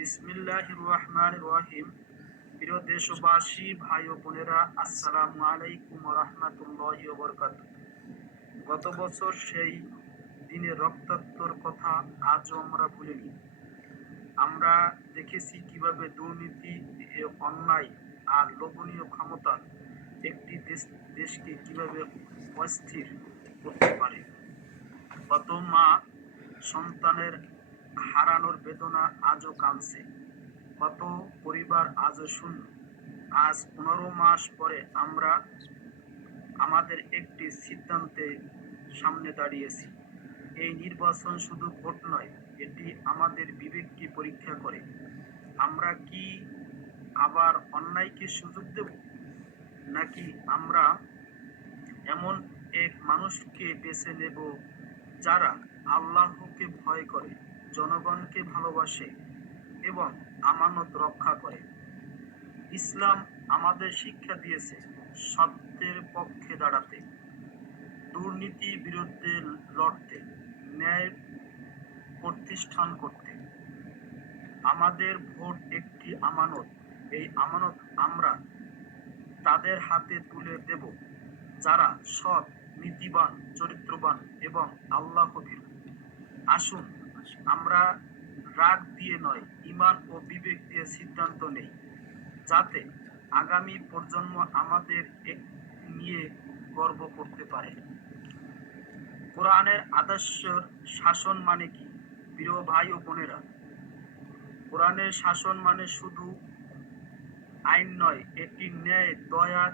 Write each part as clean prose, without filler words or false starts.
বিসমিল্লাহির রহমানির রহিম। প্রিয় দেশবাসী, ভাই ও বোনেরা, আসসালামু আলাইকুম ওয়া রাহমাতুল্লাহি ওয়া বারাকাতুহু। গত বছর সেই দিনের রক্তাক্তর কথা আজও আমরা ভুলিনি। আমরা দেখেছি কিভাবে দুর্নীতি, অন্যায় আর লোভনীয় ক্ষমতা একটি দেশকে কিভাবে অস্থির করতে পারে। কত মা সন্তানের হারানোর বেদনা আজও কাঁদছে, কত পরিবার আজও শূন্য। আজ 15 মাস পরে আমরা আমাদের একটি সিদ্ধান্তে সামনে দাঁড়িয়েছি। এই নির্বাচন শুধু ভোট নয়, এটি আমাদের বিবেককে পরীক্ষা করে। আমরা কি আবার অন্যায়কে সুযোগ দেব, নাকি আমরা এমন এক মানুষকে বেছে নেব যারা আল্লাহকে ভয় করে, জনগণকে ভালোবাসে এবং আমানত রক্ষা করে। ইসলাম আমাদের শিক্ষা দিয়েছে সত্যের পক্ষে দাঁড়াতে, দুর্নীতির বিরুদ্ধে লড়তে, ন্যায় প্রতিষ্ঠান করতে। আমাদের ভোট একটি আমানত। এই আমানত আমরা তাদের হাতে তুলে দেব যারা সৎ, নীতিবান, চরিত্রবান এবং আল্লাহভীরু। আসুন আমরা রাগ দিয়ে নয়, ঈমান ও বিবেক দিয়ে সিদ্ধান্ত নেই, যাতে আগামী প্রজন্ম আমাদের নিয়ে গর্ব করতে পারে। কোরআনের আদর্শের শাসন মানে কি? প্রিয় ভাই ও বোনেরা, কোরআনের শাসন মানে শুধু আইন নয়, এটি ন্যায়, দয়া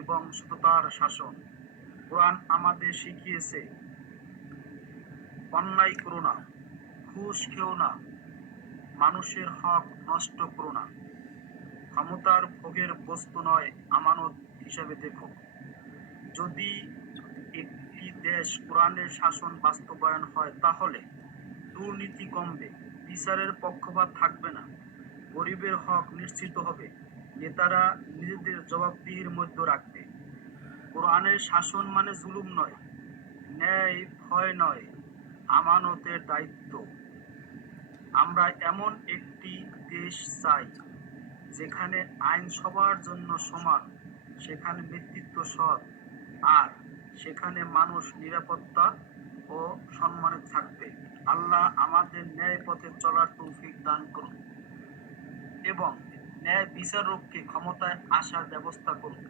এবং সততার শাসন। কোরআন আমাদের শিখিয়েছে অন্যায় করো না, ঘুষ খেও না, মানুষের হক নষ্ট করো না, ক্ষমতার ভোগের বস্তু নয়, আমানত হিসাবে দেখো। যদি একটি দেশ কোরআনের শাসন বাস্তবায়ন হয়, তাহলে দুর্নীতি কমবে, বিচারের পক্ষপাত থাকবে না, গরিবের হক নিশ্চিত হবে, নেতারা নিজেদের জবাবদিহির মধ্যে রাখবে। কোরআনের শাসন মানে জুলুম নয়, ন্যায়, ভয় নয়, আমানতের দায়িত্ব। আমরা এমন একটি দেশ চাই যেখানে আইন সবার জন্য সমান, সেখানে নেতৃত্ব সৎ, আর সেখানে মানুষ নিরাপত্তা ও সম্মানে থাকবে। আল্লাহ আমাদের ন্যায় পথে চলার তৌফিক দান করুন এবং ন্যায় বিচারককে ক্ষমতায় আসার ব্যবস্থা করুন।